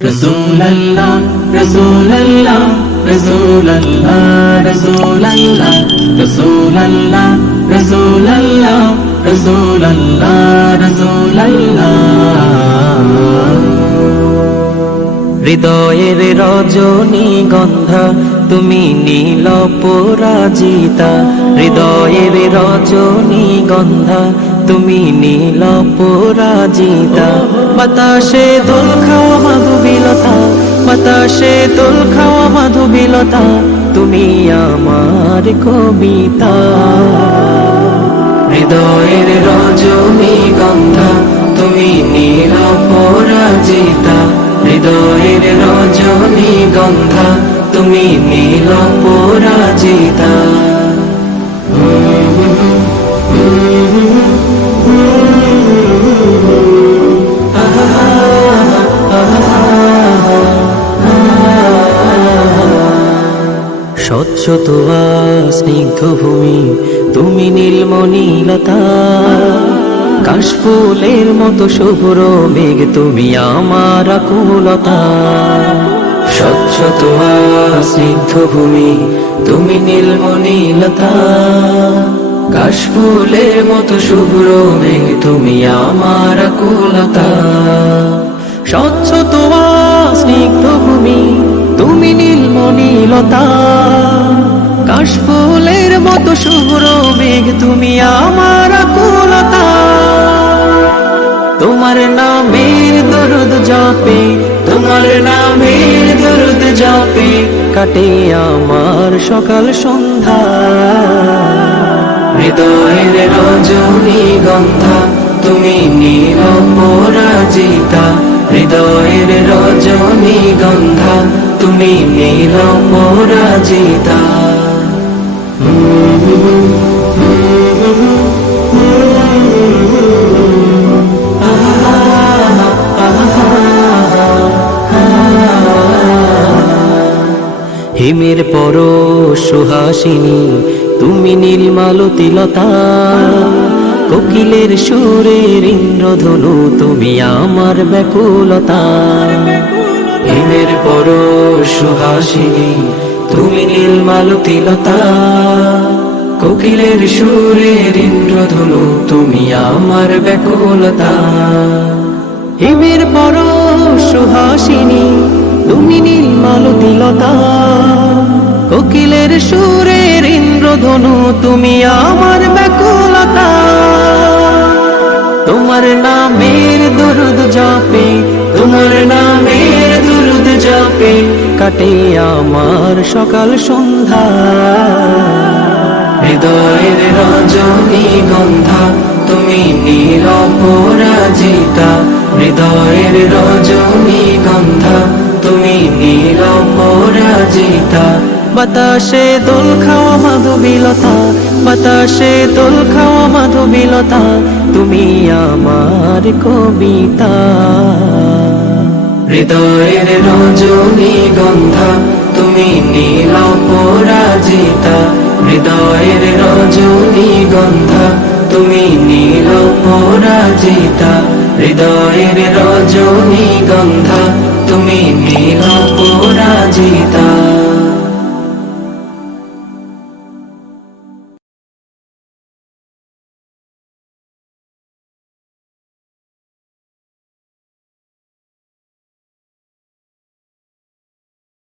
Rasulallah, Rasulallah, Rasulallah, Rasulallah, Rasulallah, Rasulallah, Rasulallah, Rasulallah। হৃদয়ের রজনীগন্ধা তুমি নীল পরাজিতা, হৃদয়ের রজনীগন্ধা তুমি নীল পরাজিতা। বাতাসে দোল খাওয়া মাধুবিলতা, বাতাসে দোল খাওয়া মাধুবিলতা, তুমি আমার কবিতা। হৃদয়ের রজনীগন্ধা তুমি নীল পরাজিতা, হৃদয়ের রজনীগন্ধা তুমি নীল পরাজিতা। স্বচ্ছ তোয়া স্নিগ্ধ ভূমি তুমি নীলমণিলতা, কাশফুলের মতো শুভ্র মেঘ তুমি আমার আকুলতা। স্বচ্ছ তোয়া স্নিগ্ধ ভূমি তুমি নীলমণিলতা, কাশফুলের মতো শুভ্র মেঘ তুমি আমার আকুলতা। স্বচ্ছ তোয়া স্নিগ্ধ ভূমি তুমি নীলমণিলতা, কাশফুলের মতো শুভ্র মেঘ তুমি আমার আকুলতা। তোমার নামের দরুদ জপে, তোমার নামের দরুদ জপে কাটে আমার সকাল সন্ধ্যা। হৃদয়ের রজনীগন্ধা তুমি নীল পরাজিতা, হৃদয়ের রজনীগন্ধা তুমি নীল পরাজিতা। হিমের পর সুহাসিনী তুমি নীলমালতিলতা, কোকিলের সুরের ইন্দ্রধনু তুমি আমার ব্যাকুলতা। হিমের পর সুহাসিনী তুমি নীলমালতিলতা, কোকিলের সুরের ইন্দ্রধনু তুমি আমার ব্যাকুলতা। হিমের পর সুহাসিনী তুমি নীলমালতিলতা, কোকিলের সুরের ইন্দ্রধনু তুমি আমার ব্যাকুলতা। তোমার নামের দরুদ জপে, তোমার নামের দরুদ জপে কাটে আমার সকাল সন্ধ্যা। হৃদয়ের রজনীগন্ধা তুমি নীল পরাজিতা, হৃদয়ের রজনীগন্ধা তুমি নীল পরাজিতা। বাতাসে দোল খাওয়া মাধুবিলতা, বাতাসে দোল খাওয়া মাধুবিলতা, তুমি আমার কবিতা। হৃদয়ের রজনীগন্ধা তুমি নীল পরাজিতা, হৃদয়ের রজনীগন্ধা তুমি নীল পরাজিতা, হৃদয়ের রজনীগন্ধা